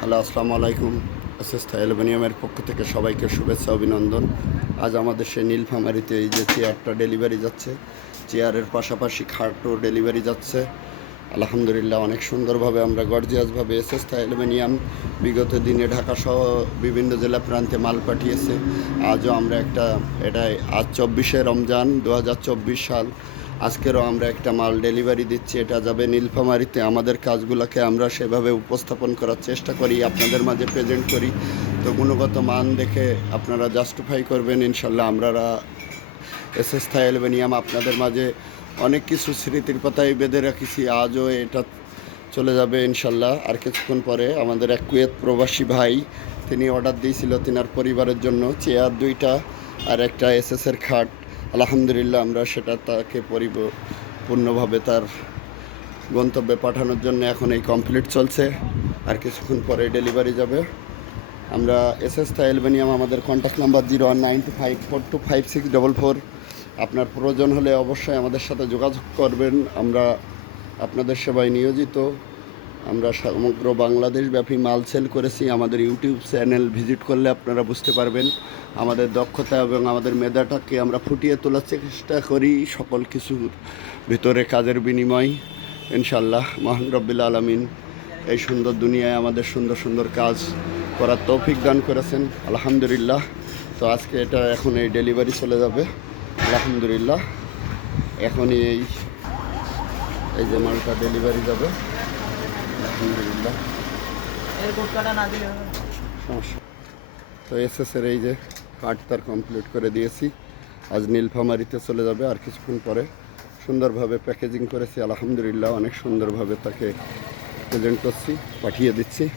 Hello, আসসালামু আলাইকুম। S S অ্যালুমিনিয়ামের পক্ষ থেকে সবাইকে শুভেচ্ছা, অভিনন্দন। আজ আমাদের সেই নীলফামারিতে এই যে চেয়ারটা ডেলিভারি যাচ্ছে, চেয়ারের পাশাপাশি খাটও ডেলিভারি যাচ্ছে। আলহামদুলিল্লাহ, অনেক সুন্দরভাবে আমরা গর্জিয়াসভাবে এস এস অ্যালুমিনিয়াম বিগত দিনে ঢাকা সহ বিভিন্ন জেলা প্রান্তে মাল পাঠিয়েছে। আজও আমরা একটা, এটাই, আজ চব্বিশে রমজান দু হাজার চব্বিশ সাল। আজকেরও আমরা একটা মাল ডেলিভারি দিচ্ছি, এটা যাবে নীলফামারিতে। আমাদের কাজগুলোকে আমরা সেভাবে উপস্থাপন করার চেষ্টা করি, আপনাদের মাঝে প্রেজেন্ট করি। তো গুণগত মান দেখে আপনারা জাস্টিফাই করবেন, ইনশাল্লাহ আমরা এস এস অ্যালুমিনিয়াম আপনাদের মাঝে অনেক কিছু স্মৃতির পাতায় বেঁধে রাখিছি, আজও এটা চলে যাবে ইনশাল্লাহ। আর কিছুক্ষণ পরে আমাদের এক কুয়েত প্রবাসী ভাই, তিনি অর্ডার দিয়েছিল তিনার পরিবারের জন্য, চেয়ার দুইটা আর একটা এসএসের খাট। আলহামদুলিল্লাহ, আমরা সেটা তাকে পরিপূর্ণভাবে তার গন্তব্যে পাঠানোর জন্য এখন এই কমপ্লিট চলছে। আর কিছুক্ষণ পরে ডেলিভারি যাবে। আমরা এস এস অ্যালবেনিয়াম আমাদের contact number zero one nine two five four two five six double four আপনার প্রয়োজন হলে অবশ্যই আমাদের সাথে যোগাযোগ করবেন। আমরা আপনাদের সেবায় নিয়োজিত। আমরা সমগ্র বাংলাদেশ ব্যাপী মাল সেল করেছি। আমাদের ইউটিউব চ্যানেল ভিজিট করলে আপনারা বুঝতে পারবেন। আমাদের দক্ষতা এবং আমাদের মেধাটাকে আমরা ফুটিয়ে তোলার চেষ্টা করি সকল কিছুর ভিতরে কাজের বিনিময়। ইনশাল্লাহ মহান রব্বিল আলমিন এই সুন্দর দুনিয়ায় আমাদের সুন্দর সুন্দর কাজ করার তৌফিক দান করেছেন। আলহামদুলিল্লাহ। তো আজকে এটা এখন এই ডেলিভারি চলে যাবে। আলহামদুলিল্লাহ। এখনই এই এই যে মালটা ডেলিভারি যাবে। তো এসএসের এই যে কাঠ তার কমপ্লিট করে দিয়েছি। আজ নীলফামারিতে চলে যাবে আর কিছুক্ষণ পরে সুন্দরভাবে প্যাকেজিং করেছি। আলহামদুলিল্লাহ অনেক সুন্দরভাবে তাকে প্রেজেন্ট করছি, পাঠিয়ে দিচ্ছি।